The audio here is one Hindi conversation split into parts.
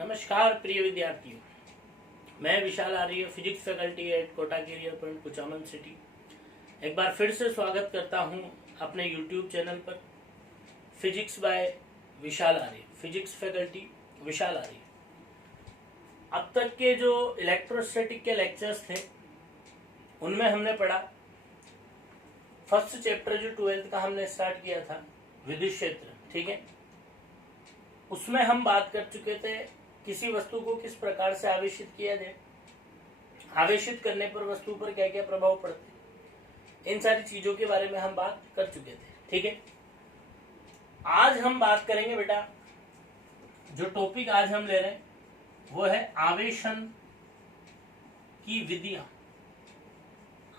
नमस्कार प्रिय विद्यार्थियों, मैं Vishal Arya, physics faculty at Kota career point Kuchaman city. एक बार फिर से स्वागत करता हूं अपने यूट्यूब चैनल पर physics by Vishal Arya, physics faculty Vishal Arya. अब तक के जो इलेक्ट्रोस्टैटिक के लेक्चर्स थे उनमें हमने पढ़ा फर्स्ट चैप्टर जो 12th का हमने स्टार्ट किया था, विद्युत क्षेत्र। ठीक है, उसमें हम बात कर चुके थे किसी वस्तु को किस प्रकार से आवेशित किया जाए, आवेशित करने पर वस्तु पर क्या क्या प्रभाव पड़ते, इन सारी चीजों के बारे में हम बात कर चुके थे। ठीक है, आज हम बात करेंगे बेटा, जो टॉपिक आज हम ले रहे हैं वो है आवेशन की विधियां,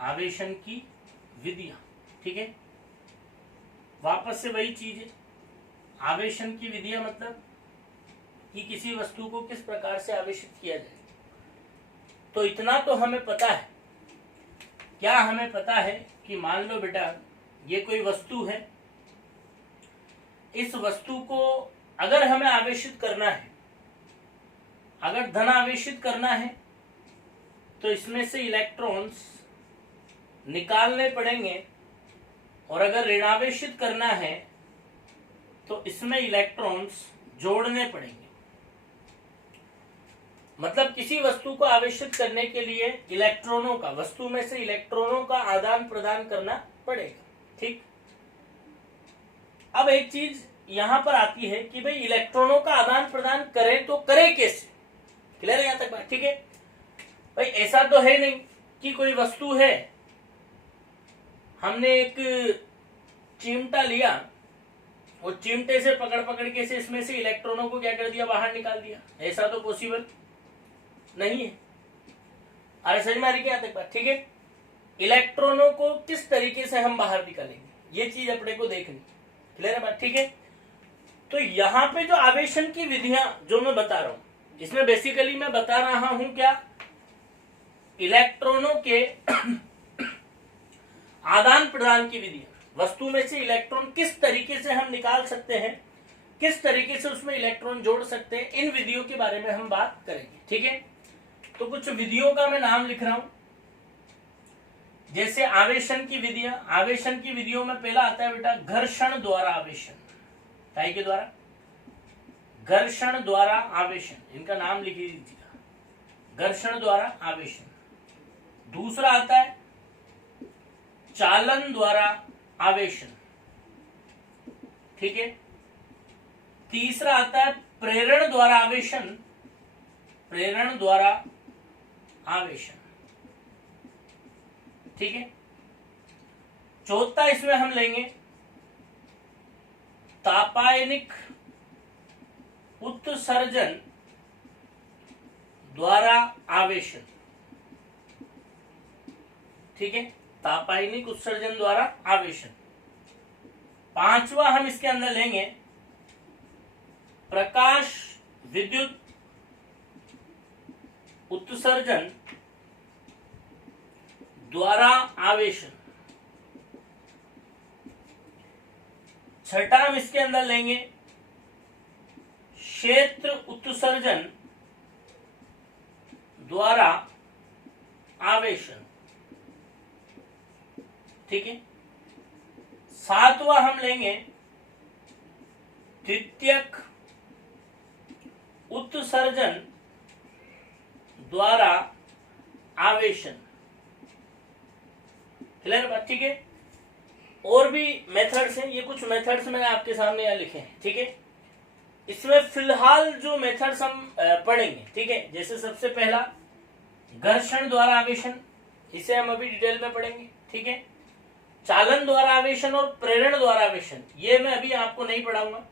आवेशन की विधियां। ठीक है, वापस से वही चीज है, आवेशन की विधियां मतलब कि किसी वस्तु को किस प्रकार से आवेशित किया जाए। तो इतना तो हमें पता है, क्या हमें पता है कि मान लो बेटा ये कोई वस्तु है, इस वस्तु को अगर हमें आवेशित करना है, अगर धन आवेशित करना है तो इसमें से इलेक्ट्रॉन्स निकालने पड़ेंगे, और अगर ऋणावेशित करना है तो इसमें इलेक्ट्रॉन्स जोड़ने पड़ेंगे। मतलब किसी वस्तु को आवेशित करने के लिए इलेक्ट्रॉनों का, वस्तु में से इलेक्ट्रॉनों का आदान प्रदान करना पड़ेगा। ठीक, अब एक चीज यहां पर आती है कि भाई इलेक्ट्रॉनों का आदान प्रदान करें तो करें कैसे। क्लियर है यहां तक बात? ठीक है भाई, ऐसा तो है नहीं कि कोई वस्तु है, हमने एक चिमटा लिया, वो चिमटे से पकड़ पकड़ के से इसमें से इलेक्ट्रॉनों को क्या कर दिया, बाहर निकाल दिया। ऐसा तो पॉसिबल नहीं है। अरे समझ में आ रही क्या तक बात? ठीक है, इलेक्ट्रॉनों को किस तरीके से हम बाहर निकालेंगे, ये चीज अपने को देखनी। क्लियर है बात? ठीक है, तो यहां पे जो आवेशन की विधियां जो मैं बता रहा हूं, इसमें बेसिकली मैं बता रहा हूं क्या, इलेक्ट्रॉनों के आदान प्रदान की विधियां, वस्तु में से इलेक्ट्रॉन किस तरीके से हम निकाल सकते हैं, किस तरीके से उसमें इलेक्ट्रॉन जोड़ सकते हैं, इन विधियों के बारे में हम बात करेंगे। ठीक है, तो कुछ विधियों का मैं नाम लिख रहा हूं, जैसे आवेशन की विधियां। आवेशन की विधियों में पहला आता है बेटा घर्षण द्वारा आवेशन। काय के द्वारा? घर्षण द्वारा आवेशन, इनका नाम लिख लीजिएगा, घर्षण द्वारा आवेशन। दूसरा आता है चालन द्वारा आवेशन। ठीक है, तीसरा आता है प्रेरण द्वारा आवेशन, प्रेरण द्वारा आवेशन। ठीक है, चौथा इसमें हम लेंगे तापायनिक उत्सर्जन द्वारा आवेशन। ठीक है, तापायनिक उत्सर्जन द्वारा आवेशन। पांचवा हम इसके अंदर लेंगे प्रकाश विद्युत उत्सर्जन द्वारा आवेशन। छठा हम इसके अंदर लेंगे क्षेत्र उत्सर्जन द्वारा आवेशन। ठीक है, सातवां हम लेंगे द्वितीयक उत्सर्जन द्वारा आवेशन। क्लियर बात? ठीक है, और भी मेथड्स हैं, ये कुछ मेथड्स मैंने आपके सामने यहाँ लिखे हैं। ठीक है, इसमें फिलहाल जो मेथड्स हम पढ़ेंगे, ठीक है, जैसे सबसे पहला घर्षण द्वारा आवेशन, इसे हम अभी डिटेल में पढ़ेंगे। ठीक है, चालन द्वारा आवेशन और प्रेरण द्वारा आवेशन, ये मैं अभी आपको नहीं पढ़ाऊंगा,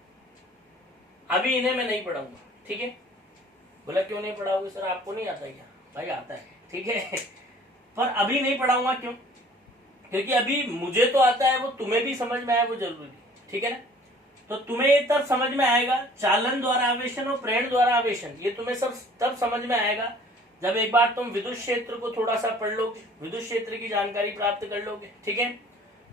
अभी इन्हें मैं नहीं पढ़ाऊंगा। ठीक है, बोला क्यों नहीं पढ़ाओगे सर, आपको नहीं आता क्या? भाई आता है। ठीक है, पर अभी नहीं पढ़ाऊंगा। क्यों? क्योंकि अभी मुझे तो आता है, वो तुम्हें भी समझ में आया वो जरूरी है। ठीक है ना, तो तुम्हें ये तब समझ में आएगा, चालन द्वारा आवेशन और प्रेरण द्वारा आवेशन, ये तुम्हें सब तब समझ में आएगा जब एक बार तुम विद्युत क्षेत्र को थोड़ा सा पढ़ लोगे, विद्युत क्षेत्र की जानकारी प्राप्त कर लोगे। ठीक है,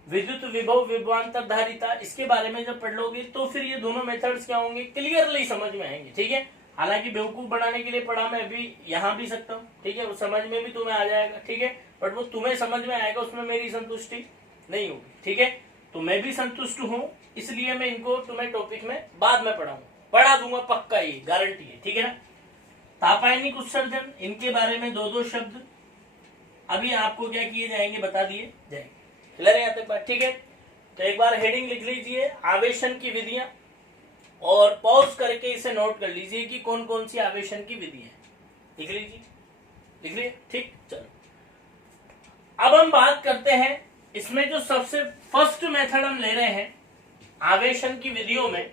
विद्युत विभव विभवांतर धारिता, इसके बारे में जब पढ़ लोगे तो फिर ये दोनों मेथड्स क्या होंगे, क्लियरली समझ में आएंगे। ठीक है, हालांकि बेवकूफ बनाने के लिए पढ़ा मैं अभी यहाँ भी सकता हूँ, ठीक है, वो समझ में भी तुम्हें आ जाएगा, ठीक है, बट वो तुम्हें समझ में आएगा, उसमें मेरी संतुष्टि नहीं होगी, ठीक है। तो मैं भी संतुष्ट हूँ, इसलिए मैं इनको तुम्हें टॉपिक में बाद में पढ़ा दूंगा पक्का, ये गारंटी है, ठीक है ना। तापायनिक उत्सर्जन, इनके बारे में दो शब्द अभी आपको क्या किए जाएंगे, बता दिए जाएंगे। क्लियर है यहाँ तक बात, ठीक है। तो एक बार हेडिंग लिख लीजिए, आवेशन की विधियां, और पॉज करके इसे नोट कर लीजिए कि कौन कौन सी आवेशन की विधि है। लिख लीजिए, लिख लिए, ठीक। चलो अब हम बात करते हैं, इसमें जो सबसे फर्स्ट मेथड हम ले रहे हैं आवेशन की विधियों में,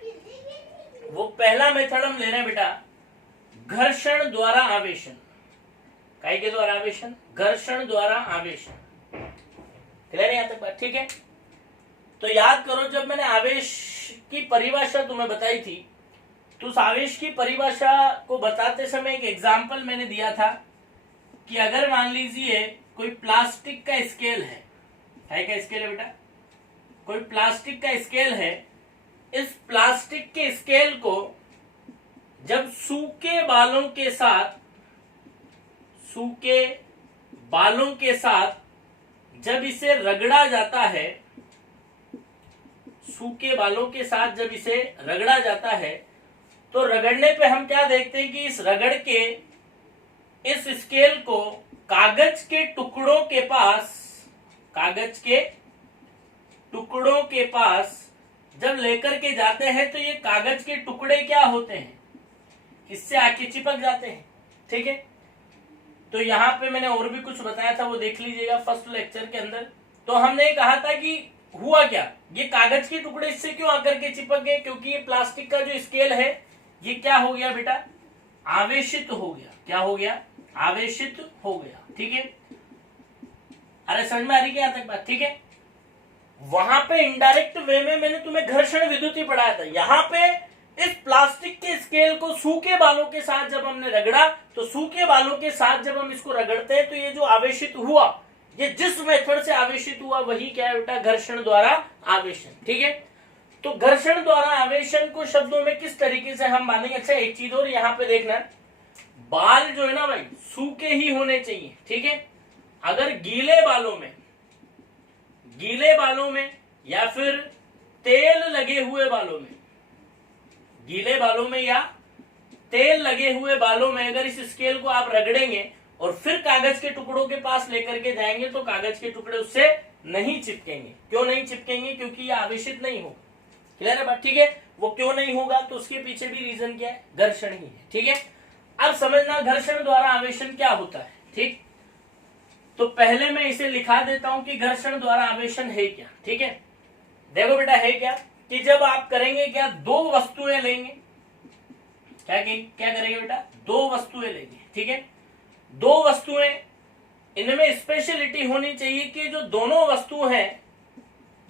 वो पहला मेथड हम ले रहे हैं बेटा घर्षण द्वारा आवेशन। काय के द्वारा आवेशन? घर्षण द्वारा आवेशन। क्लियर है यहाँ तक बात, ठीक है। तो याद करो, जब मैंने आवेश की परिभाषा तुम्हें बताई थी, तो उस आवेश की परिभाषा को बताते समय एक एग्जाम्पल मैंने दिया था कि अगर मान लीजिए कोई प्लास्टिक का स्केल है, क्या स्केल है बेटा? कोई प्लास्टिक का स्केल है, इस प्लास्टिक के स्केल को जब सूखे बालों के साथ जब इसे रगड़ा जाता है, सूखे बालों के साथ जब इसे रगड़ा जाता है, तो रगड़ने पे हम क्या देखते हैं कि इस रगड़ के इस स्केल को कागज के टुकड़ों के पास जब लेकर के जाते हैं, तो ये कागज के टुकड़े क्या होते हैं, इससे आके चिपक जाते हैं, ठीक है। तो यहाँ पे मैंने और भी कुछ बताया था, वो देख लीजिएगा फर्स्ट लेक्चर के अंदर। तो हमने कहा था कि हुआ क्या, ये कागज के टुकड़े इससे क्यों आकर के चिपक गए, क्योंकि ये प्लास्टिक का जो स्केल है ये क्या हो गया बेटा, आवेशित हो गया। क्या हो गया? आवेशित हो गया, ठीक है। अरे समझ में आ रही है यहाँ तक बात, ठीक है। वहां पे इनडायरेक्ट वे में मैंने तुम्हें घर्षण विद्युती पढ़ाया था। यहाँ पे इस प्लास्टिक के स्केल को सूखे बालों के साथ जब हमने रगड़ा, तो सूखे बालों के साथ जब हम इसको रगड़ते हैं, तो ये जो आवेशित हुआ, ये जिस मेथड से आवेशित हुआ वही क्या है बेटा, घर्षण द्वारा आवेशन, ठीक है। तो घर्षण द्वारा आवेशन को शब्दों में किस तरीके से हम मानेंगे? अच्छा एक चीज और यहाँ पे देखना, बाल जो है ना भाई सूखे ही होने चाहिए, ठीक है। अगर गीले बालों में या फिर तेल लगे हुए बालों में, गीले बालों में या तेल लगे हुए बालों में अगर इस स्केल को आप रगड़ेंगे और फिर कागज के टुकड़ों के पास लेकर के जाएंगे, तो कागज के टुकड़े उससे नहीं चिपकेंगे। क्यों नहीं चिपकेंगे? क्योंकि ये आवेशित नहीं होगा। क्लियर है बात, ठीक है। वो क्यों नहीं होगा, तो उसके पीछे भी रीजन क्या है, घर्षण ही है, ठीक है। अब समझना घर्षण द्वारा आवेशन क्या होता है, ठीक। तो पहले मैं इसे लिखा देता हूं कि घर्षण द्वारा आवेशन है क्या, ठीक है। देखो बेटा है क्या, कि जब आप करेंगे क्या, दो वस्तुएं लेंगे, क्या करेंगे बेटा, दो वस्तुएं लेंगे, ठीक है। दो वस्तुएं, इनमें स्पेशलिटी होनी चाहिए कि जो दोनों वस्तु हैं,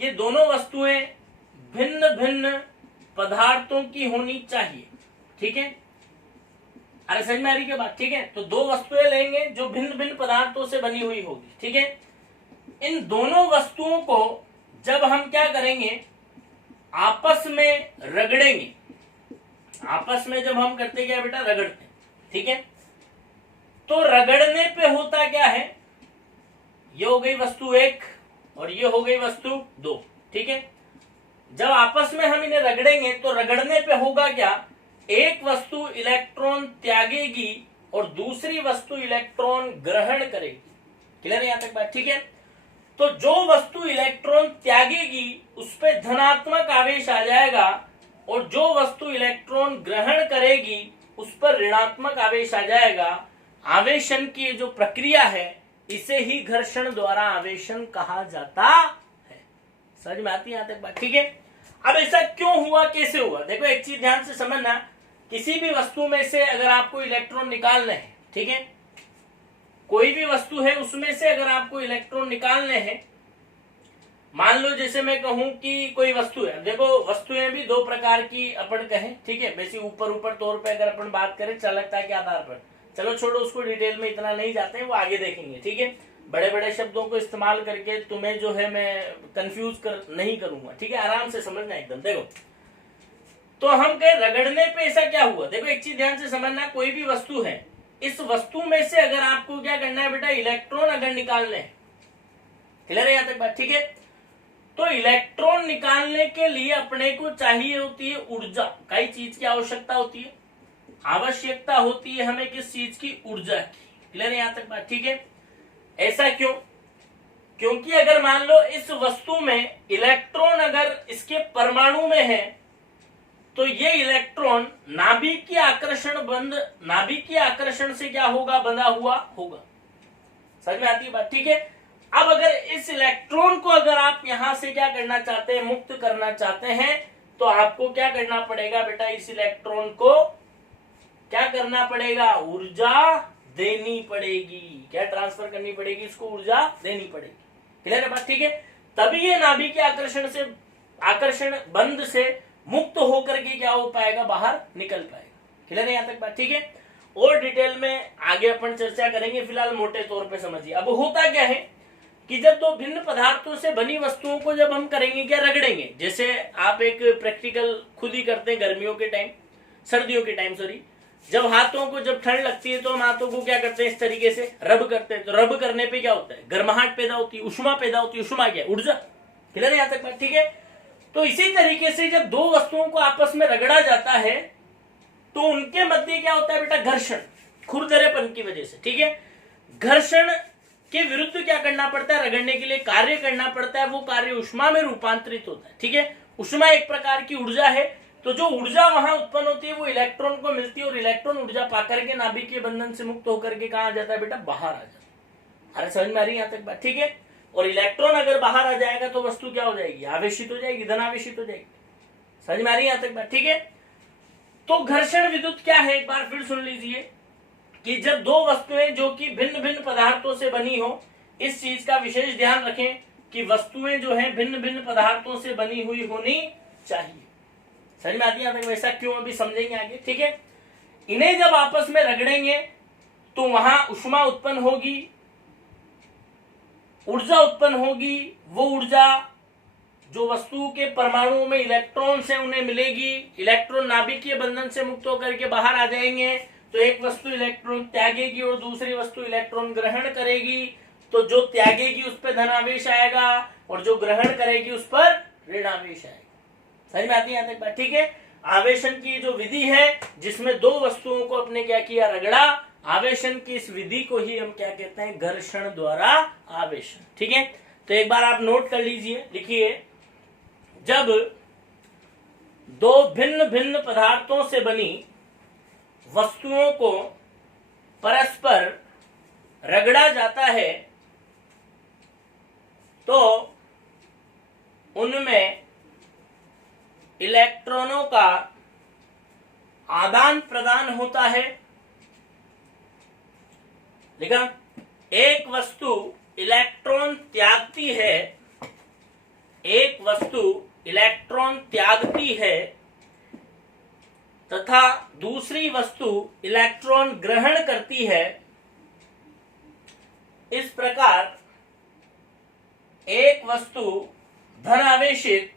ये दोनों वस्तुएं भिन्न भिन्न पदार्थों की होनी चाहिए, ठीक है। अरे समझ में आ रही क्या बात, ठीक है। तो दो वस्तुएं लेंगे जो भिन्न भिन्न पदार्थों से बनी हुई होगी, ठीक है। इन दोनों वस्तुओं को जब हम क्या करेंगे, आपस में रगड़ेंगे, आपस में जब हम करते क्या बेटा, रगड़ते, ठीक है। तो रगड़ने पे होता क्या है, ये हो गई वस्तु एक और ये हो गई वस्तु दो, ठीक है। जब आपस में हम इन्हें रगड़ेंगे, तो रगड़ने पे होगा क्या, एक वस्तु इलेक्ट्रॉन त्यागेगी और दूसरी वस्तु इलेक्ट्रॉन ग्रहण करेगी। क्लियर है यहाँ तक बात, ठीक है। तो जो वस्तु इलेक्ट्रॉन त्यागेगी उस पर धनात्मक आवेश आ जाएगा, और जो वस्तु इलेक्ट्रॉन ग्रहण करेगी उस पर ऋणात्मक आवेश आ जाएगा। आवेशन की जो प्रक्रिया है, इसे ही घर्षण द्वारा आवेशन कहा जाता है। समझ में आती है यहाँ तक बात, ठीक है। अब ऐसा क्यों हुआ, कैसे हुआ? देखो एक चीज ध्यान से समझना, किसी भी वस्तु में से अगर आपको इलेक्ट्रॉन निकालने हैं, ठीक है, कोई भी वस्तु है उसमें से अगर आपको इलेक्ट्रॉन निकालने हैं, मान लो जैसे मैं कहूं कि कोई वस्तु है, देखो वस्तुएं भी दो प्रकार की अपन कहें, ठीक है। वैसे ऊपर तौर पे अगर अपन बात करें चालकता के आधार पर, चलो छोड़ो उसको, डिटेल में इतना नहीं जाते हैं, वो आगे देखेंगे, ठीक है। बड़े बड़े शब्दों को इस्तेमाल करके तुम्हें जो है मैं कंफ्यूज नहीं करूंगा, ठीक है। आराम से समझना एकदम। देखो तो हम कहे रगड़ने पे ऐसा क्या हुआ। देखो एक चीज ध्यान से समझना, कोई भी वस्तु है, इस वस्तु में से अगर आपको क्या करना है बेटा, इलेक्ट्रॉन अगर निकालने हैं, क्लियर है यहाँ तक बात, ठीक है। तो इलेक्ट्रॉन निकालने के लिए अपने को चाहिए होती है ऊर्जा, कई चीज की आवश्यकता होती है, आवश्यकता होती है हमें किस चीज की, ऊर्जा की, क्लियर है यहाँ तक बात, ठीक है। ऐसा क्यों, क्योंकि अगर मान लो इस वस्तु में इलेक्ट्रॉन अगर इसके परमाणु में है तो ये इलेक्ट्रॉन नाभिकीय आकर्षण से क्या होगा, बंधा हुआ होगा। समझ में आती है बात, ठीक है। अब अगर इस इलेक्ट्रॉन को अगर आप यहां से क्या करना चाहते हैं, मुक्त करना चाहते हैं, तो आपको क्या करना पड़ेगा बेटा, इस इलेक्ट्रॉन को क्या करना पड़ेगा, ऊर्जा देनी पड़ेगी। क्या ट्रांसफर करनी पड़ेगी, इसको ऊर्जा देनी पड़ेगी, क्लियर है बात, ठीक है। तभी ये नाभिकीय आकर्षण बंध से मुक्त होकर के क्या हो पाएगा, बाहर निकल पाएगा, क्लियर है यहाँ तक बात, ठीक है। और डिटेल में आगे अपन चर्चा करेंगे, फिलहाल मोटे तौर पे समझिए। अब होता क्या है कि जब दो भिन्न पदार्थों से बनी वस्तुओं को जब हम करेंगे क्या, रगड़ेंगे, जैसे आप एक प्रैक्टिकल खुद ही करते हैं सर्दियों के टाइम सॉरी, जब हाथों को जब ठंड लगती है तो हम हाथों को क्या करते हैं, इस तरीके से रब करते हैं। तो रब करने पे क्या होता है, गर्माहट पैदा होती है, उष्मा पैदा होती है। उष्मा क्या, ऊर्जा, क्लियर है यहाँ तक बात, ठीक है। तो इसी तरीके से जब दो वस्तुओं को आपस में रगड़ा जाता है तो उनके मध्य क्या होता है बेटा, घर्षण, खुरदरेपन की वजह से, ठीक है। घर्षण के विरुद्ध क्या करना पड़ता है, रगड़ने के लिए कार्य करना पड़ता है, वो कार्य उष्मा में रूपांतरित होता है, ठीक है। उष्मा एक प्रकार की ऊर्जा है, तो जो ऊर्जा वहां उत्पन्न होती है वो इलेक्ट्रॉन को मिलती है, और इलेक्ट्रॉन ऊर्जा पाकर के नाभिकीय बंधन से मुक्त होकर के कहा जाता है बेटा, बाहर आ जाता है। अरे समझ में आ रही है यहाँ तक बात, ठीक है। और इलेक्ट्रॉन अगर बाहर आ जाएगा तो वस्तु क्या हो जाएगी, आवेशित हो जाएगी, धनावेशित हो जाएगी। समझ में आ रही है यहाँ तक बात, ठीक है। तो घर्षण विद्युत क्या है, एक बार फिर सुन लीजिए कि जब दो वस्तुएं जो कि भिन्न भिन्न पदार्थों से बनी हो, इस चीज का विशेष ध्यान रखें कि वस्तुएं जो है भिन्न भिन्न पदार्थों से बनी हुई होनी चाहिए। समझ में आती है यहाँ तक, वैसा क्यों अभी समझेंगे आगे, ठीक है। इन्हें जब आपस में रगड़ेंगे तो वहां उष्मा उत्पन्न होगी, ऊर्जा उत्पन्न होगी। वो ऊर्जा जो वस्तु के परमाणुओं में इलेक्ट्रॉन से उन्हें मिलेगी, इलेक्ट्रॉन नाभिकीय बंधन से मुक्त होकर के बाहर आ जाएंगे, तो एक वस्तु इलेक्ट्रॉन त्यागेगी और दूसरी वस्तु इलेक्ट्रॉन ग्रहण करेगी। तो जो त्यागेगी उस पर धनावेश आएगा और जो ग्रहण करेगी उस पर ऋणावेश आएगा। समझ में आती है यहाँ तक बात, ठीक है। आवेशन की जो विधि है जिसमें दो वस्तुओं को अपने क्या किया, रगड़ा, आवेशन की इस विधि को ही हम क्या कहते हैं, घर्षण द्वारा आवेशन, ठीक है। तो एक बार आप नोट कर लीजिए, लिखिए, जब दो भिन्न भिन्न पदार्थों से बनी वस्तुओं को परस्पर रगड़ा जाता है तो उनमें इलेक्ट्रॉनों का आदान प्रदान होता है। लिखा, एक वस्तु इलेक्ट्रॉन त्यागती है, एक वस्तु इलेक्ट्रॉन त्यागती है तथा दूसरी वस्तु इलेक्ट्रॉन ग्रहण करती है। इस प्रकार एक वस्तु धनावेशित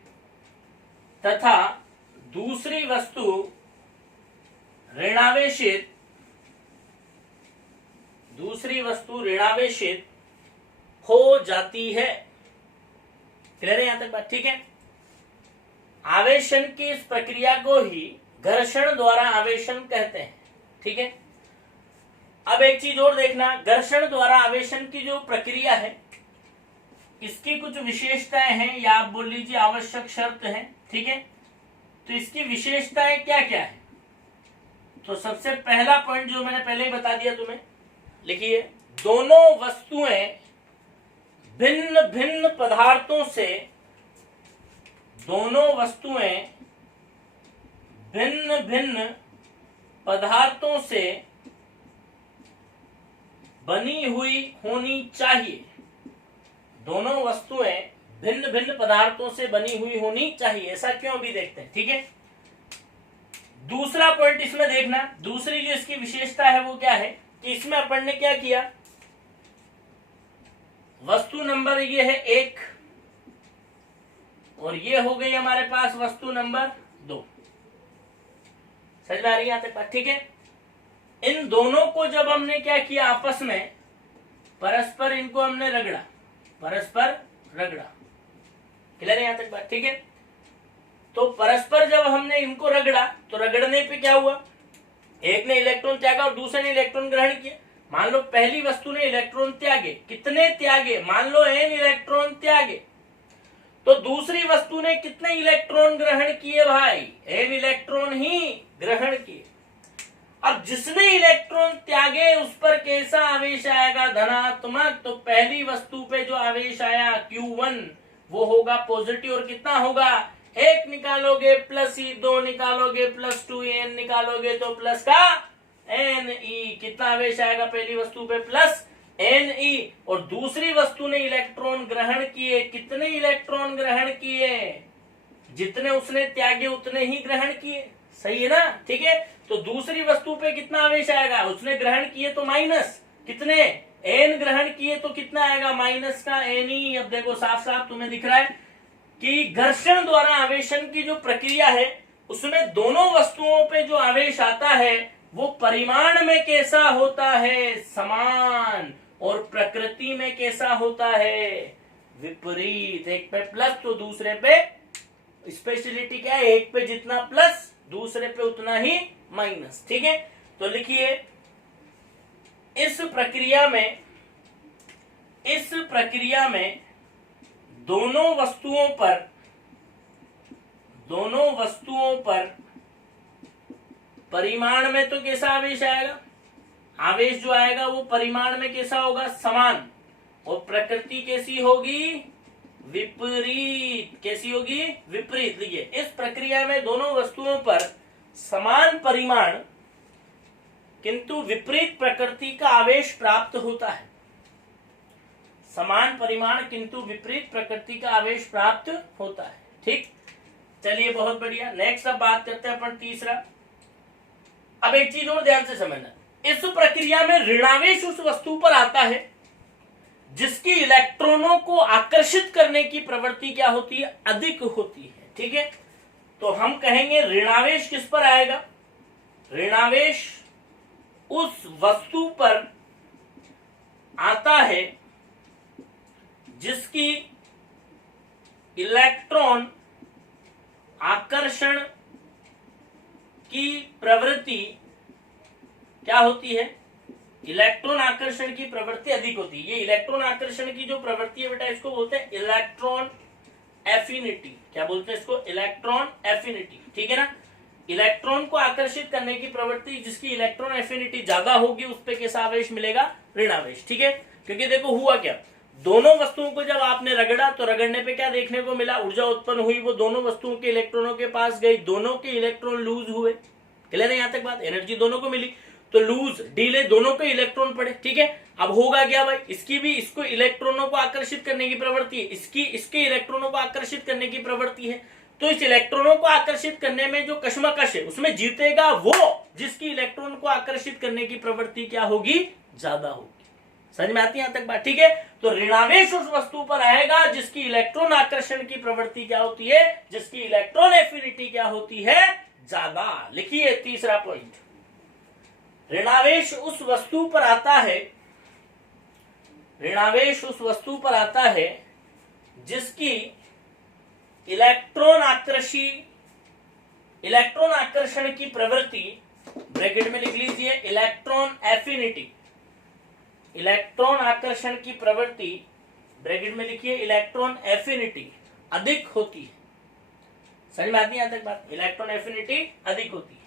तथा दूसरी वस्तु ऋणावेशित हो जाती है। क्लियर है यहां तक बात, ठीक है। आवेशन की इस प्रक्रिया को ही घर्षण द्वारा आवेशन कहते हैं, ठीक है। अब एक चीज और देखना, घर्षण द्वारा आवेशन की जो प्रक्रिया है इसकी कुछ विशेषताएं हैं, या आप बोल लीजिए आवश्यक शर्त है, ठीक है। तो इसकी विशेषताएं क्या क्या है, तो सबसे पहला पॉइंट जो मैंने पहले ही बता दिया तुम्हें, लिखिए, दोनों वस्तुएं भिन्न भिन्न पदार्थों से बनी हुई होनी चाहिए। दोनों वस्तुएं भिन्न भिन्न पदार्थों से बनी हुई होनी चाहिए। ऐसा क्यों, अभी देखते हैं, ठीक है। दूसरा पॉइंट इसमें देखना, दूसरी जो इसकी विशेषता है वो क्या है कि इसमें अपन ने क्या किया, वस्तु नंबर ये है 1 और ये हो गई हमारे पास वस्तु नंबर 2। समझ में आ रही है यहाँ तक बात? ठीक है, इन दोनों को जब हमने क्या किया, आपस में परस्पर इनको हमने रगड़ा, परस्पर रगड़ा। क्लियर है यहाँ तक बात? ठीक है, तो परस्पर जब हमने इनको रगड़ा तो रगड़ने पे क्या हुआ, एक ने इलेक्ट्रॉन त्यागा और दूसरे ने इलेक्ट्रॉन ग्रहण किया। मान लो पहली वस्तु ने इलेक्ट्रॉन त्यागे, कितने त्यागे, मान लो n इलेक्ट्रॉन त्यागे, तो दूसरी वस्तु ने कितने इलेक्ट्रॉन ग्रहण किए भाई, n इलेक्ट्रॉन ही ग्रहण किए। अब जिसने इलेक्ट्रॉन त्यागे उस पर कैसा आवेश आएगा, धनात्मक। तो पहली वस्तु पे जो आवेश आया Q1 वो होगा पॉजिटिव, और कितना होगा, 1 निकालोगे प्लस ई, 2 निकालोगे प्लस 2, n निकालोगे तो प्लस का Ne। कितना आवेश आएगा पहली वस्तु पे, प्लस Ne। और दूसरी वस्तु ने इलेक्ट्रॉन ग्रहण किए, कितने इलेक्ट्रॉन ग्रहण किए, जितने उसने त्यागे उतने ही ग्रहण किए, सही है ना? ठीक है, तो दूसरी वस्तु पे कितना आवेश आएगा, उसने ग्रहण किए तो माइनस, कितने n ग्रहण किए तो कितना आएगा, माइनस का Ne। अब देखो साफ साफ तुम्हें दिख रहा है कि घर्षण द्वारा आवेशन की जो प्रक्रिया है उसमें दोनों वस्तुओं पे जो आवेश आता है वो परिमाण में कैसा होता है, समान, और प्रकृति में कैसा होता है, विपरीत। एक पे प्लस तो दूसरे पे, स्पेशलिटी क्या है, एक पे जितना प्लस दूसरे पे उतना ही माइनस। ठीक है, तो लिखिए इस प्रक्रिया में दोनों वस्तुओं पर परिमाण में तो कैसा आवेश आएगा, आवेश जो आएगा वो परिमाण में कैसा होगा, समान, और प्रकृति कैसी होगी, विपरीत। कैसी होगी, विपरीत। देखिए इस प्रक्रिया में दोनों वस्तुओं पर समान परिमाण किंतु विपरीत प्रकृति का आवेश प्राप्त होता है, समान परिमाण किंतु विपरीत प्रकृति का आवेश प्राप्त होता है। ठीक, चलिए बहुत बढ़िया। नेक्स्ट अब बात करते हैं अपन तीसरा। अब एक चीज और ध्यान से समझना, इस प्रक्रिया में ऋणावेश उस वस्तु पर आता है जिसकी इलेक्ट्रॉनों को आकर्षित करने की प्रवृत्ति क्या होती है, अधिक होती है। ठीक है, तो हम कहेंगे ऋणावेश किस पर आएगा, ऋणावेश उस वस्तु पर आता है जिसकी इलेक्ट्रॉन आकर्षण की प्रवृत्ति क्या होती है, इलेक्ट्रॉन आकर्षण की प्रवृत्ति अधिक होती है। ये इलेक्ट्रॉन आकर्षण की जो प्रवृत्ति है बेटा, इसको बोलते हैं इलेक्ट्रॉन एफिनिटी। क्या बोलते हैं इसको, इलेक्ट्रॉन एफिनिटी। ठीक है ना, इलेक्ट्रॉन को आकर्षित करने की प्रवृत्ति जिसकी इलेक्ट्रॉन एफिनिटी ज्यादा होगी उस पे कैसा आवेश मिलेगा, ऋणावेश। ठीक है, क्योंकि देखो हुआ क्या, दोनों वस्तुओं को जब आपने रगड़ा तो रगड़ने पे क्या देखने को मिला, ऊर्जा उत्पन्न हुई, वो दोनों वस्तुओं के इलेक्ट्रॉनों के पास गई, दोनों के इलेक्ट्रॉन लूज हुए। क्लियर है यहाँ तक बात, एनर्जी दोनों को मिली तो लूज डीले दोनों के इलेक्ट्रॉन पड़े। ठीक है, अब होगा क्या भाई, इसकी भी इसको इलेक्ट्रॉनों को आकर्षित करने की प्रवृत्ति है, इसकी इसके इलेक्ट्रॉनों को आकर्षित करने की प्रवृत्ति है। तो इस इलेक्ट्रॉनों को आकर्षित करने में जो कशमकश है उसमें जीतेगा वो जिसकी इलेक्ट्रॉन को आकर्षित करने की प्रवृत्ति क्या होगी, ज्यादा होगी। समझ में आती है यहाँ तक बात? ठीक है, तो ऋणावेश उस वस्तु पर आएगा जिसकी इलेक्ट्रॉन आकर्षण की प्रवृत्ति क्या होती है, जिसकी इलेक्ट्रॉन एफिनिटी क्या होती है, ज्यादा। लिखिए तीसरा पॉइंट, ऋणावेश उस वस्तु पर आता है, ऋणावेश उस वस्तु पर आता है जिसकी इलेक्ट्रॉन आकर्षण की प्रवृत्ति, ब्रैकेट में लिख लीजिए इलेक्ट्रॉन एफिनिटी, इलेक्ट्रॉन आकर्षण की प्रवृत्ति ब्रैकेट में लिखिए इलेक्ट्रॉन एफिनिटी अधिक होती है। समझ में आती है यहां तक बात, इलेक्ट्रॉन एफिनिटी अधिक होती है।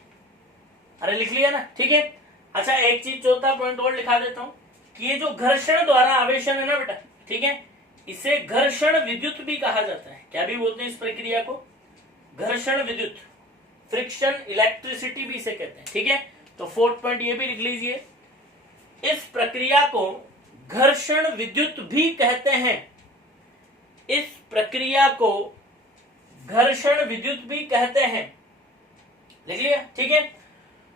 अरे लिख लिया ना? ठीक है, अच्छा एक चीज चौथा पॉइंट और लिखा देता हूं कि ये जो घर्षण द्वारा आवेशन है ना बेटा, ठीक है, इसे घर्षण विद्युत भी कहा जाता है। क्या भी बोलते हैं इस प्रक्रिया को, घर्षण विद्युत, फ्रिक्शन इलेक्ट्रिसिटी भी इसे कहते हैं। ठीक है, तो फोर्थ पॉइंट ये भी लिख लीजिए, इस प्रक्रिया को घर्षण विद्युत भी कहते हैं, इस प्रक्रिया को घर्षण विद्युत भी कहते हैं। लिख लिया? ठीक है,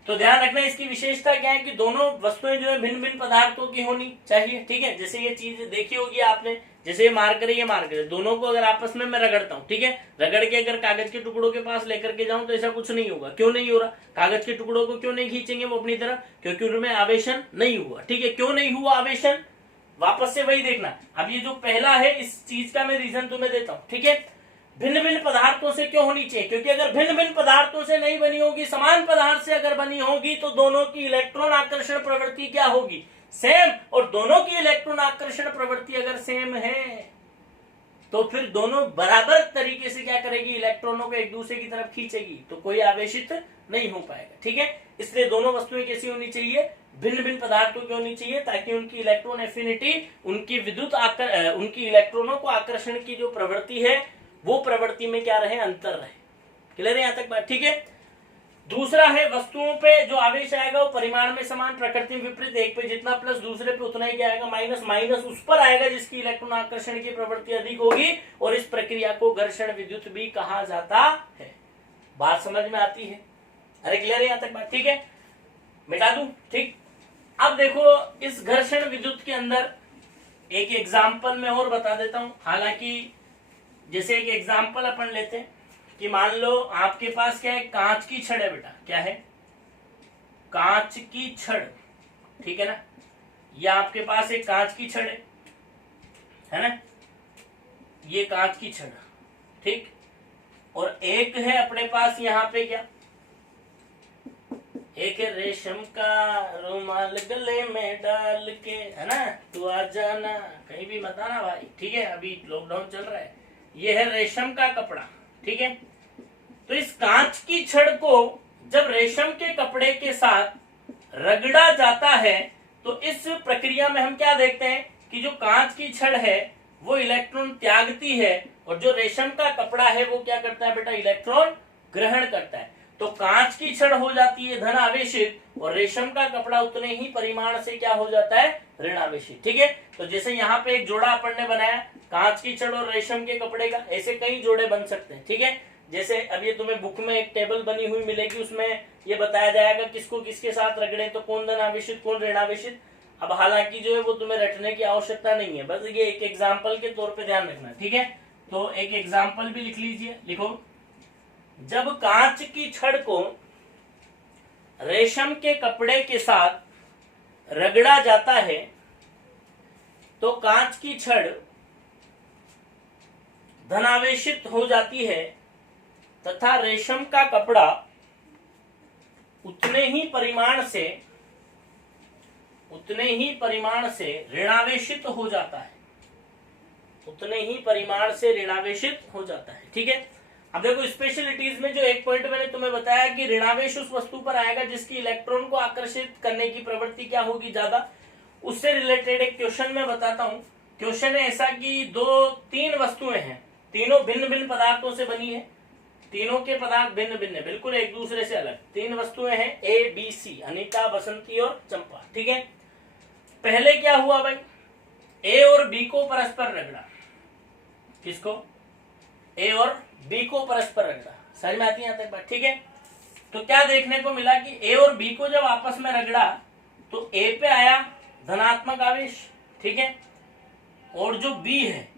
तो ध्यान रखना इसकी विशेषता क्या है कि दोनों वस्तुएं जो है भिन्न भिन्न पदार्थों की होनी चाहिए, ठीक है। जैसे ये चीज देखी होगी आपने, जैसे ये मार्कर है, ये मार्कर है, दोनों को अगर आपस में मैं रगड़ता हूँ, ठीक है, रगड़ के अगर कागज के टुकड़ों के पास लेकर के जाऊं तो ऐसा कुछ नहीं होगा। क्यों नहीं हो रहा? कागज के टुकड़ों को क्यों नहीं खींचेंगे वो अपनी तरफ? क्योंकि उनमें आवेशन नहीं हुआ, ठीक है। क्यों नहीं हुआ आवेशन? वापस से वही देखना। अब ये जो पहला है इस चीज का मैं रीजन तुम्हें देता हूँ, ठीक है। भिन्न भिन्न पदार्थों से क्यों होनी चाहिए? क्योंकि अगर भिन्न भिन्न पदार्थों से नहीं बनी होगी, समान पदार्थ से अगर बनी होगी तो दोनों की इलेक्ट्रॉन आकर्षण प्रवृत्ति क्या होगी? सेम। और दोनों की इलेक्ट्रॉन आकर्षण प्रवृत्ति अगर सेम है तो फिर दोनों बराबर तरीके से क्या करेगी? इलेक्ट्रॉनों को एक दूसरे की तरफ खींचेगी, तो कोई आवेशित नहीं हो पाएगा, ठीक है। इसलिए दोनों वस्तुएं कैसी होनी चाहिए? भिन्न भिन्न पदार्थों की होनी चाहिए, ताकि उनकी इलेक्ट्रॉन एफिनिटी, उनकी उनकी इलेक्ट्रॉनों को आकर्षण की जो प्रवृत्ति है वो प्रवृत्ति में क्या रहे? अंतर रहे। क्लियर है यहाँ तक बात? ठीक है। दूसरा है वस्तुओं पे जो आवेश आएगा वो परिमाण में समान, प्रकृति में विपरीत। एक पे जितना प्लस दूसरे पे उतना ही क्या आएगा? माइनस। माइनस उस पर आएगा जिसकी इलेक्ट्रॉन आकर्षण की प्रवृत्ति अधिक होगी, और इस प्रक्रिया को घर्षण विद्युत भी कहा जाता है। बात समझ में आती है? अरे क्लियर है यहाँ तक बात? ठीक है, मिटा दूं? ठीक। अब देखो इस घर्षण विद्युत के अंदर एक एग्जाम्पल मैं और बता देता हूं। हालांकि जैसे एक एग्जाम्पल अपन लेते हैं कि मान लो आपके पास क्या है? कांच की छड़ है बेटा। क्या है? कांच की छड़, ठीक है ना। ये आपके पास एक कांच की छड़ है ना, ये कांच की छड़, ठीक। और एक है अपने पास यहाँ पे क्या? एक है रेशम का रुमाल गले में डाल के, है ना, तू आ जाना कहीं भी मत आना भाई, ठीक है। अभी लॉकडाउन चल रहा है। ये है रेशम का कपड़ा, ठीक है। तो इस कांच की छड़ को जब रेशम के कपड़े के साथ रगड़ा जाता है तो इस प्रक्रिया में हम क्या देखते हैं कि जो कांच की छड़ है वो इलेक्ट्रॉन त्यागती है, और जो रेशम का कपड़ा है वो क्या करता है बेटा? इलेक्ट्रॉन ग्रहण करता है। तो कांच की छड़ हो जाती है धन आवेशित, और रेशम का कपड़ा उतने ही परिमाण से क्या हो जाता है? ऋण आवेशित, ठीक है। तो जैसे यहाँ पे एक जोड़ा अपन ने बनाया कांच की छड़ और रेशम के कपड़े का, ऐसे कई जोड़े बन सकते हैं, ठीक है। जैसे अब ये तुम्हें बुक में एक टेबल बनी हुई मिलेगी, उसमें ये बताया जाएगा किसको किसके साथ रगड़े तो कौन धन आवेशित कौन ऋण आवेशित। अब हालांकि जो है वो तुम्हें रटने की आवश्यकता नहीं है, बस ये एक एग्जाम्पल के तौर पे ध्यान रखना, ठीक है। तो एक एग्जाम्पल भी लिख लीजिए, लिखो। जब कांच की छड़ को रेशम के कपड़े के साथ रगड़ा जाता है तो कांच की छड़ धनावेशित हो जाती है तथा रेशम का कपड़ा उतने ही परिमाण से ऋणावेशित हो जाता है, उतने ही परिमाण से ऋणावेशित हो जाता है, ठीक है। अब देखो स्पेशलिटीज में जो एक पॉइंट मैंने तुम्हें बताया कि ऋणावेश उस वस्तु पर आएगा जिसकी इलेक्ट्रॉन को आकर्षित करने की प्रवृत्ति क्या होगी? ज्यादा। उससे रिलेटेड एक क्वेश्चन मैं बताता हूं। क्वेश्चन है ऐसा कि तीन वस्तुएं हैं, तीनों भिन्न भिन्न पदार्थों से बनी है, तीनों के पदार्थ भिन्न भिन्न है, बिल्कुल एक दूसरे से अलग। तीन वस्तुएं हैं ए बी सी, अनीता, बसंती और चंपा, ठीक है। पहले क्या हुआ भाई? ए और बी को परस्पर रगड़ा। किसको? ए और बी को परस्पर रगड़ा। समझ में आती है यहाँ तक बात? ठीक है। तो क्या देखने को मिला कि ए और बी को जब आपस में रगड़ा तो ए पे आया धनात्मक आवेश, ठीक है, और जो बी है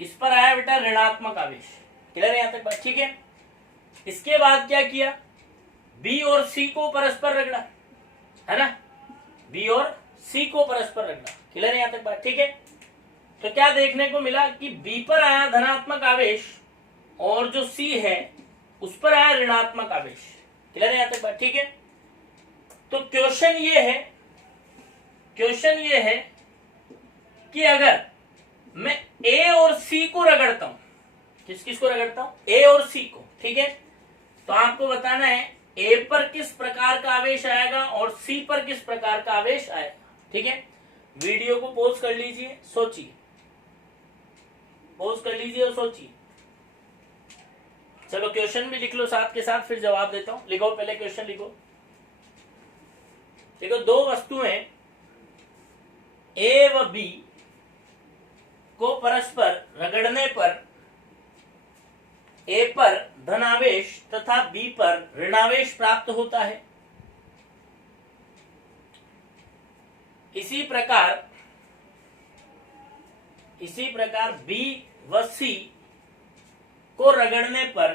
इस पर आया बेटा ऋणात्मक आवेश। क्लियर है यहाँ तक बात? ठीक है। इसके बाद क्या किया? बी और सी को परस्पर रगड़ा, है ना, बी और सी को परस्पर रगड़ा। क्लियर है यहाँ तक बात? ठीक है। तो क्या देखने को मिला कि बी पर आया धनात्मक आवेश और जो सी है उस पर आया ऋणात्मक आवेश। क्लियर है यहाँ तक बात? ठीक है। तो क्वेश्चन ये है कि अगर मैं ए और सी को रगड़ता हूं, किस को रगड़ता हूं? ए और सी को, ठीक है। तो आपको बताना है ए पर किस प्रकार का आवेश आएगा और सी पर किस प्रकार का आवेश आएगा, ठीक है। वीडियो को पॉज कर लीजिए, सोचिए, पॉज कर लीजिए और सोचिए। चलो क्वेश्चन भी लिख लो साथ के साथ, फिर जवाब देता हूं। लिखो, पहले क्वेश्चन लिखो। देखो, दो वस्तुएं ए व बी को परस्पर रगड़ने पर ए पर धनावेश तथा बी पर ऋणावेश प्राप्त होता है। इसी प्रकार बी व सी को रगड़ने पर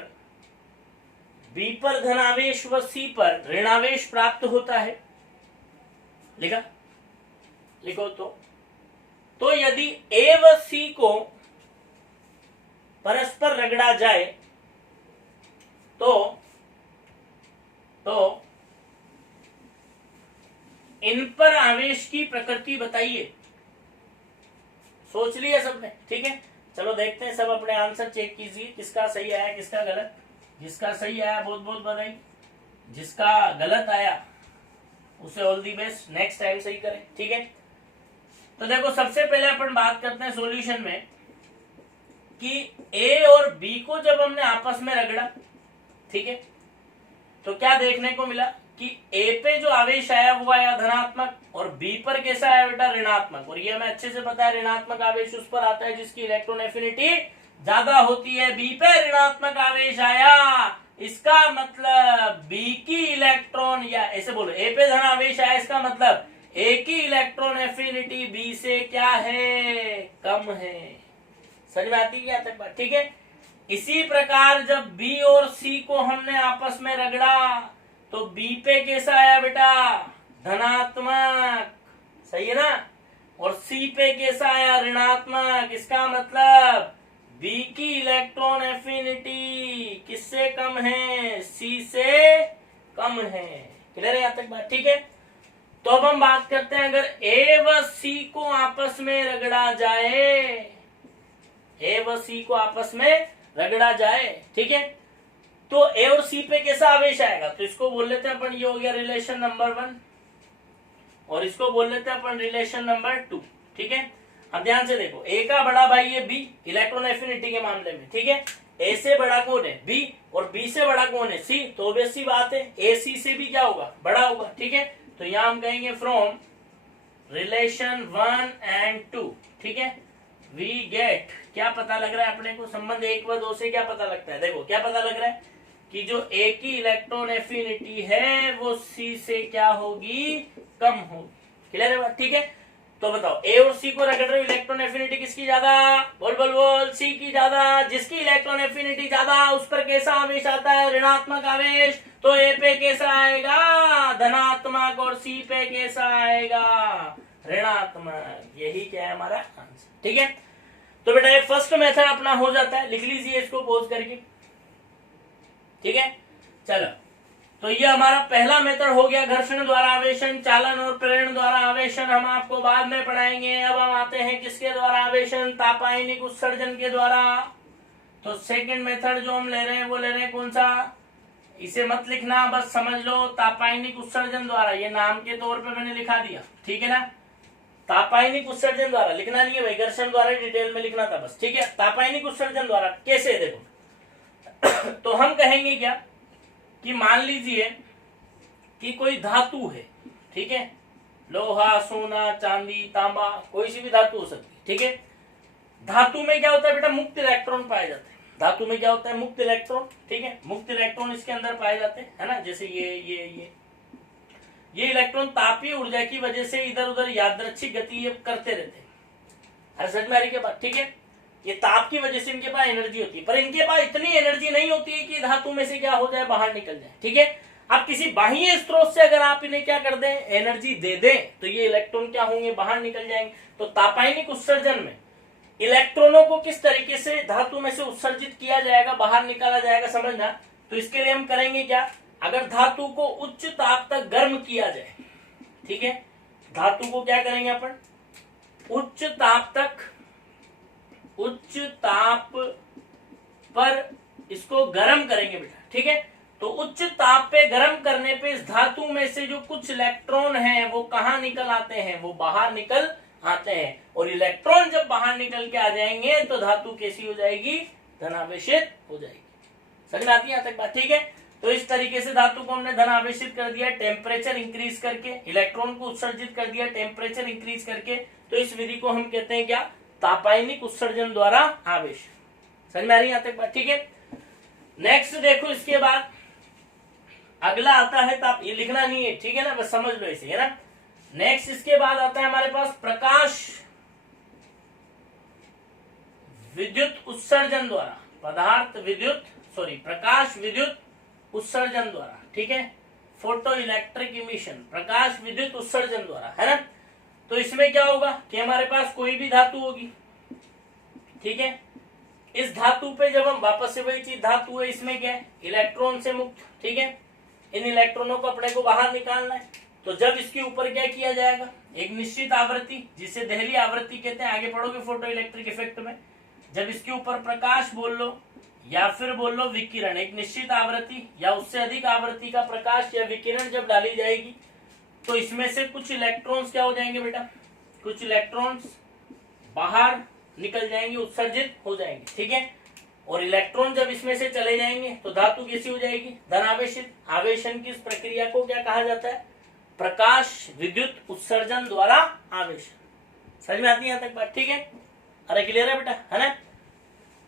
बी पर धनावेश व सी पर ऋणावेश प्राप्त होता है। लिखा? लिखो तो यदि ए व सी को परस्पर रगड़ा जाए तो इन पर आवेश की प्रकृति बताइए। सोच लिया सबने? ठीक है, चलो देखते हैं, सब अपने आंसर चेक कीजिए, किसका सही आया किसका गलत। जिसका सही आया बहुत बहुत बधाई, जिसका गलत आया उसे all the best, next time सही करें। ठीक है, तो देखो सबसे पहले अपन बात करते हैं सॉल्यूशन में कि ए और बी को जब हमने आपस में रगड़ा, ठीक है, तो क्या देखने को मिला कि ए पे जो आवेश आया वो आया धनात्मक और बी पर कैसा आया बेटा ऋणात्मक। और ये हमें अच्छे से पता है ऋणात्मक आवेश उस पर आता है जिसकी इलेक्ट्रॉन एफिनिटी ज्यादा होती है। बी पे ऋणात्मक आवेश आया, इसका मतलब बी की इलेक्ट्रॉन, या ऐसे बोलो ए पे धन आवेश आया, इसका मतलब ए की इलेक्ट्रॉन एफिनिटी बी से क्या है, कम है। समझ में आती है क्या तक बात? ठीक है, इसी प्रकार जब बी और सी को हमने आपस में रगड़ा तो बी पे कैसा आया बेटा, धनात्मक, सही है ना, और सी पे कैसा आया, ऋणात्मक। इसका मतलब बी की इलेक्ट्रॉन एफिनिटी किससे कम है, सी से कम है। क्लियर है यहाँ तक बात? ठीक है, तो अब हम बात करते हैं अगर ए व सी को आपस में रगड़ा जाए, ए व सी को आपस में रगड़ा जाए, ठीक है, तो ए और सी पे कैसा आवेश आएगा, तो इसको बोल लेते हैं अपन, ये हो गया रिलेशन नंबर 1 और इसको बोल लेते हैं अपन रिलेशन नंबर 2। ठीक है, अब ध्यान से देखो, ए का बड़ा भाई है बी इलेक्ट्रॉन एफिनिटी के मामले में, ठीक है, ए से बड़ा कौन है, बी, और बी से बड़ा कौन है, सी, तो ऑब्वियस सी बात है ए सी से भी क्या होगा, बड़ा होगा। ठीक है, तो यहां हम कहेंगे फ्रॉम रिलेशन 1 and 2, ठीक है, वी गेट, क्या पता लग रहा है अपने को, संबंध 1 व 2 से क्या पता लगता है, देखो क्या पता लग रहा है कि जो ए की इलेक्ट्रॉन एफिनिटी है वो सी से क्या होगी, कम होगी। क्लियर है बात? ठीक है, तो बताओ ए और सी को रगड़ रहे हो, इलेक्ट्रॉन एफिनिटी किसकी ज्यादा, बोल बोल बोल, सी की ज्यादा। जिसकी इलेक्ट्रॉन एफिनिटी ज्यादा उस पर कैसा आवेश आता है, ऋणात्मक आवेश, तो ए पे कैसा आएगा, धनात्मक, और सी पे कैसा आएगा, ऋणात्मक। यही क्या है हमारा आंसर। ठीक है, तो बेटा ये फर्स्ट मेथड अपना हो जाता है, लिख लीजिए इसको पॉज करके। ठीक है, चलो, तो ये हमारा पहला मेथड हो गया, घर्षण द्वारा आवेशन, चालन और प्रेरण द्वारा आवेशन हम आपको बाद में पढ़ाएंगे। अब हम आते हैं किसके द्वारा आवेशन, तापायनिक उत्सर्जन के द्वारा। तो सेकंड मेथड जो हम ले रहे हैं वो ले रहे हैं कौन सा, इसे मत लिखना, बस समझ लो, तापायनिक उत्सर्जन द्वारा, ये नाम के तौर पे मैंने लिखा दिया, ठीक है ना, तापायनिक उत्सर्जन द्वारा, लिखना नहीं है भाई, घर्षण द्वारा डिटेल में लिखना था बस। ठीक है, तापायनिक उत्सर्जन द्वारा कैसे, देखो तो हम कहेंगे क्या कि मान लीजिए कि कोई धातु है, ठीक है, लोहा, सोना, चांदी, तांबा, कोई सी भी धातु हो सकती है। ठीक है, धातु में क्या होता है बेटा, मुक्त इलेक्ट्रॉन पाए जाते हैं। धातु में क्या होता है, मुक्त इलेक्ट्रॉन। ठीक है, मुक्त इलेक्ट्रॉन इसके अंदर पाए जाते हैं, है ना, जैसे ये इलेक्ट्रॉन तापीय ऊर्जा की वजह से इधर उधर यादृच्छिक गति करते रहते हैं। हर समझ में आ रही है बात? ठीक है, ये ताप की वजह से इनके पास एनर्जी होती है, पर इनके पास इतनी एनर्जी नहीं होती है कि धातु में से क्या हो जाए, बाहर निकल जाए। ठीक है, अब किसी बाह्य स्रोत से अगर आप इन्हें क्या कर दें, एनर्जी दे दें, तो ये इलेक्ट्रॉन क्या होंगे, बाहर निकल जाएंगे। तो तापायनिक उत्सर्जन में इलेक्ट्रॉनों को किस तरीके से धातु में से उत्सर्जित किया जाएगा, बाहर निकाला जाएगा, समझना। तो इसके लिए हम करेंगे क्या, अगर धातु को उच्च ताप तक गर्म किया जाए, ठीक है, धातु को क्या करेंगे अपन, उच्च ताप पर इसको गर्म करेंगे बेटा। ठीक है, तो उच्च ताप पे गर्म करने पे इस धातु में से जो कुछ इलेक्ट्रॉन हैं वो कहाँ निकल आते हैं, वो बाहर निकल आते हैं, और इलेक्ट्रॉन जब बाहर निकल के आ जाएंगे तो धातु कैसी हो जाएगी, धनावेशित हो जाएगी। समझ में आती है यहाँ तक बात? ठीक है, तो इस तरीके से धातु को हमने धनावेशित कर दिया, टेम्परेचर इंक्रीज करके, इलेक्ट्रॉन को उत्सर्जित कर दिया टेम्परेचर इंक्रीज करके। तो इस विधि को हम कहते हैं क्या, तापायनिक उत्सर्जन द्वारा आवेश। समझ में आ रही है यहाँ तक बात? ठीक है, नेक्स्ट देखो, इसके बाद अगला आता है ताप, ये लिखना नहीं है, ठीक है ना, बस समझ लो इसे, है ना। नेक्स्ट इसके बाद आता है हमारे पास प्रकाश विद्युत उत्सर्जन द्वारा, प्रकाश विद्युत उत्सर्जन द्वारा, ठीक है, फोटो इलेक्ट्रिक इमिशन, प्रकाश विद्युत उत्सर्जन द्वारा, है ना। तो इसमें क्या होगा कि हमारे पास कोई भी धातु होगी, ठीक है, इस धातु पे जब हम वापस से वही चीज, धातु है, इसमें क्या है, इलेक्ट्रॉन से मुक्त, ठीक है, इन इलेक्ट्रॉनों को अपने को बाहर निकालना है। तो जब इसके ऊपर क्या किया जाएगा, एक निश्चित आवृत्ति, जिसे देहली आवृत्ति कहते हैं, आगे पढ़ोगे फोटो इलेक्ट्रिक इफेक्ट में, जब इसके ऊपर प्रकाश बोल लो या फिर बोल लो विकिरण, एक निश्चित आवृत्ति या उससे अधिक आवृत्ति का प्रकाश या विकिरण जब डाली जाएगी, तो इसमें से कुछ इलेक्ट्रॉन्स क्या हो जाएंगे बेटा, कुछ इलेक्ट्रॉन्स बाहर निकल जाएंगे, उत्सर्जित हो जाएंगे, ठीक है। और इलेक्ट्रॉन जब इसमें से चले जाएंगे तो धातु कैसी हो जाएगी, धन आवेशित। आवेशन की इस प्रक्रिया को क्या कहा जाता है, प्रकाश विद्युत उत्सर्जन द्वारा आवेशन। समझ में आती है यहाँ तक बात, ठीक है। अरे क्लियर है बेटा, है ना।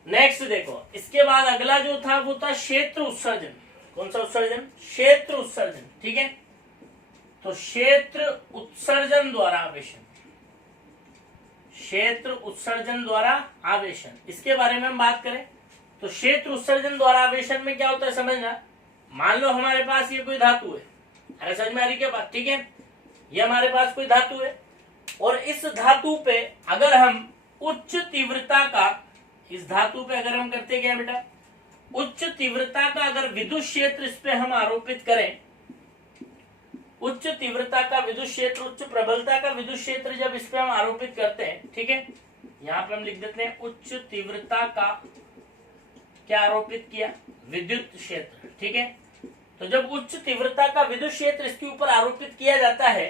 नेक्स्ट देखो, इसके बाद अगला जो था वो था क्षेत्र उत्सर्जन। कौन सा उत्सर्जन, क्षेत्र उत्सर्जन, ठीक है। तो क्षेत्र उत्सर्जन द्वारा आवेशन, क्षेत्र उत्सर्जन द्वारा आवेशन, इसके बारे में हम बात करें तो क्षेत्र उत्सर्जन द्वारा आवेशन में क्या होता है समझना। मान लो हमारे पास ये कोई धातु है, अरे समझ में आ रही क्या बात, ठीक है। ये हमारे पास कोई धातु है और इस धातु पे अगर हम उच्च तीव्रता का, इस धातु पे अगर हम करते क्या बेटा, उच्च तीव्रता का अगर विद्युत क्षेत्र इस पे हम आरोपित करें, उच्च तीव्रता का विद्युत क्षेत्र, उच्च प्रबलता का विद्युत क्षेत्र जब इस पे हम आरोपित करते हैं, ठीक है, यहाँ पे हम लिख देते हैं उच्च तीव्रता का क्या आरोपित किया, विद्युत क्षेत्र, ठीक है। तो जब उच्च तीव्रता का विद्युत क्षेत्र इसके ऊपर आरोपित किया जाता है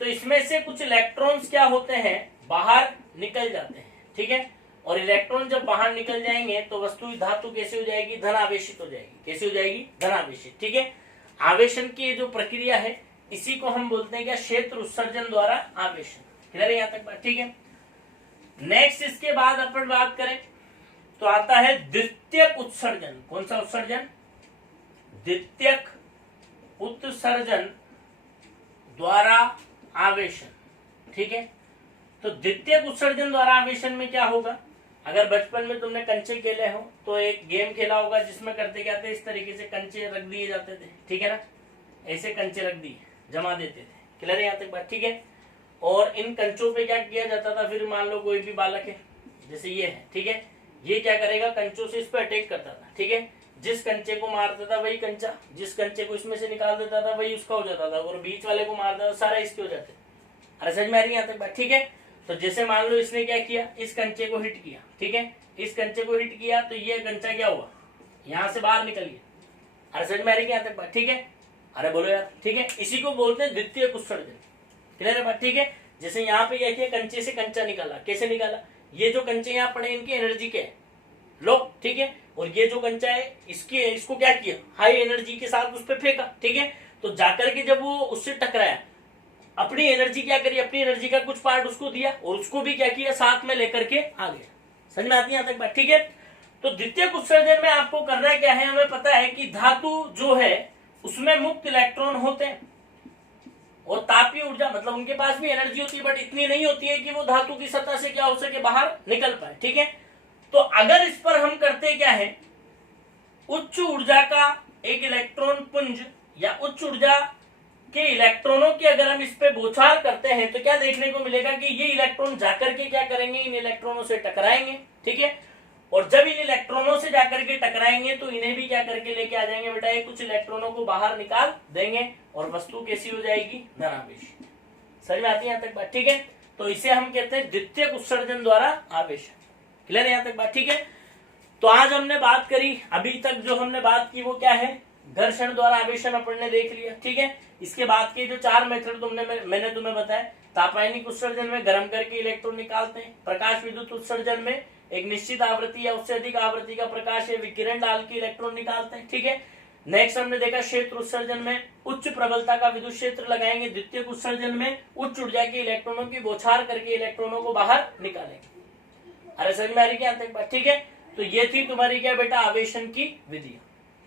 तो इसमें से कुछ इलेक्ट्रॉन्स क्या होते हैं, बाहर निकल जाते हैं, ठीक है। और इलेक्ट्रॉन जब बाहर निकल जाएंगे तो वस्तु धातु कैसे हो जाएगी, धन आवेशित हो जाएगी। कैसे हो जाएगी, धन आवेशित, ठीक है। आवेशन की जो प्रक्रिया है इसी को हम बोलते हैं क्या, क्षेत्र उत्सर्जन द्वारा आवेशन। क्लियर है यहाँ तक बात, ठीक है। नेक्स्ट इसके बाद अपन बात करें तो आता है द्वितीयक उत्सर्जन। कौन सा उत्सर्जन, द्वितीयक उत्सर्जन द्वारा आवेशन, ठीक है। तो द्वितीयक उत्सर्जन द्वारा आवेशन में क्या होगा, अगर बचपन में तुमने कंचे खेले हो तो एक गेम खेला होगा जिसमें करते क्या थे, इस तरीके से कंचे रख दिए जाते थे, ठीक है ना, ऐसे कंचे रख दिए, जमा देते थे। क्लियर है यहाँ तक बात, ठीक है। और इन कंचों पे क्या किया जाता था, फिर मान लो कोई भी बालक है, जैसे ये है, ठीक है, ये क्या करेगा, कंचों से इस पे अटैक करता था, ठीक है। जिस कंचे को मारता था वही कंचा, जिस कंचे को इसमें से निकाल देता था वही उसका हो जाता था, और बीच वाले को मारता था सारा इसके हो जाते। अरे समझ में आ रही है यहाँ तक बात, ठीक है। तो जैसे मान लो इसने क्या किया, इस कंचे को हिट किया, ठीक है, इस कंचे को हिट किया तो ये कंचा क्या हुआ, यहाँ से बाहर निकल गया। अरे समझ में आ रही है यहाँ तक बात, ठीक है। अरे बोलो यार, ठीक है। इसी को बोलते हैं द्वितीयक उत्सर्जन। क्लियर है बात, ठीक है। जैसे यहाँ पे क्या किया, कंचे से कंचा निकाला, कैसे निकाला, ये जो कंचे यहाँ पड़े इनकी एनर्जी क्या है, लो, ठीक है। और ये जो कंचा है इसको क्या किया, हाई एनर्जी के साथ उस पर फेंका, ठीक है। तो जाकर के जब वो उससे टकराया, अपनी एनर्जी क्या करी, अपनी एनर्जी का कुछ पार्ट उसको दिया और उसको भी क्या किया, साथ में लेकर के आ गया। समझ में आती है यहाँ तक बात, ठीक है। तो द्वितीयक उत्सर्जन में आपको करना क्या है, हमें पता है कि धातु जो है उसमें मुक्त इलेक्ट्रॉन होते हैं और तापीय ऊर्जा, मतलब उनके पास भी एनर्जी होती है बट इतनी नहीं होती है कि वो धातु की सतह से क्या हो सके, बाहर निकल पाए, ठीक है। तो अगर इस पर हम करते क्या है, उच्च ऊर्जा का एक इलेक्ट्रॉन पुंज या उच्च ऊर्जा के इलेक्ट्रॉनों की अगर हम इस पे बौछार करते हैं तो क्या देखने को मिलेगा कि ये इलेक्ट्रॉन जाकर के क्या करेंगे, इन इलेक्ट्रॉनों से टकराएंगे, ठीक है। और जब इन इलेक्ट्रॉनों से जाकर के टकराएंगे तो इन्हें भी क्या करके लेके आ जाएंगे बेटा, ये कुछ इलेक्ट्रॉनों को बाहर निकाल देंगे और वस्तु कैसी हो जाएगी, धनावेशी। समझ में आती है यहाँ तक बात, ठीक है। तो इसे हम कहते हैं द्वितीयक उत्सर्जन द्वारा आवेशन। क्लियर है यहाँ तक बात, ठीक है। तो आज हमने बात करी, अभी तक जो हमने बात की वो क्या है, घर्षण द्वारा आवेशन अपन ने देख लिया, ठीक है। इसके बाद के जो 4 मेथड मैंने तुम्हें बताया, तापायनिक उत्सर्जन में गर्म करके इलेक्ट्रॉन निकालते हैं, प्रकाश विद्युत उत्सर्जन में एक निश्चित आवृत्ति या उससे अधिक आवृत्ति का प्रकाश या विकिरण डाल के इलेक्ट्रॉन निकालते हैं, ठीक है। नेक्स्ट हमने देखा क्षेत्र उत्सर्जन में उच्च प्रबलता का विद्युत क्षेत्र लगाएंगे, द्वितीयक उत्सर्जन में उच्च ऊर्जा के इलेक्ट्रॉनों की बौछार करके इलेक्ट्रॉनों को बाहर निकालेंगे। अरे समझ में आ रही क्या तक बात, ठीक है। तो ये थी तुम्हारी क्या बेटा, आवेशन की विधियां।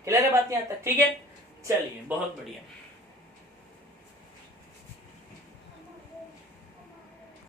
क्लियर है बात यहाँ तक, ठीक है। चलिए बहुत बढ़िया।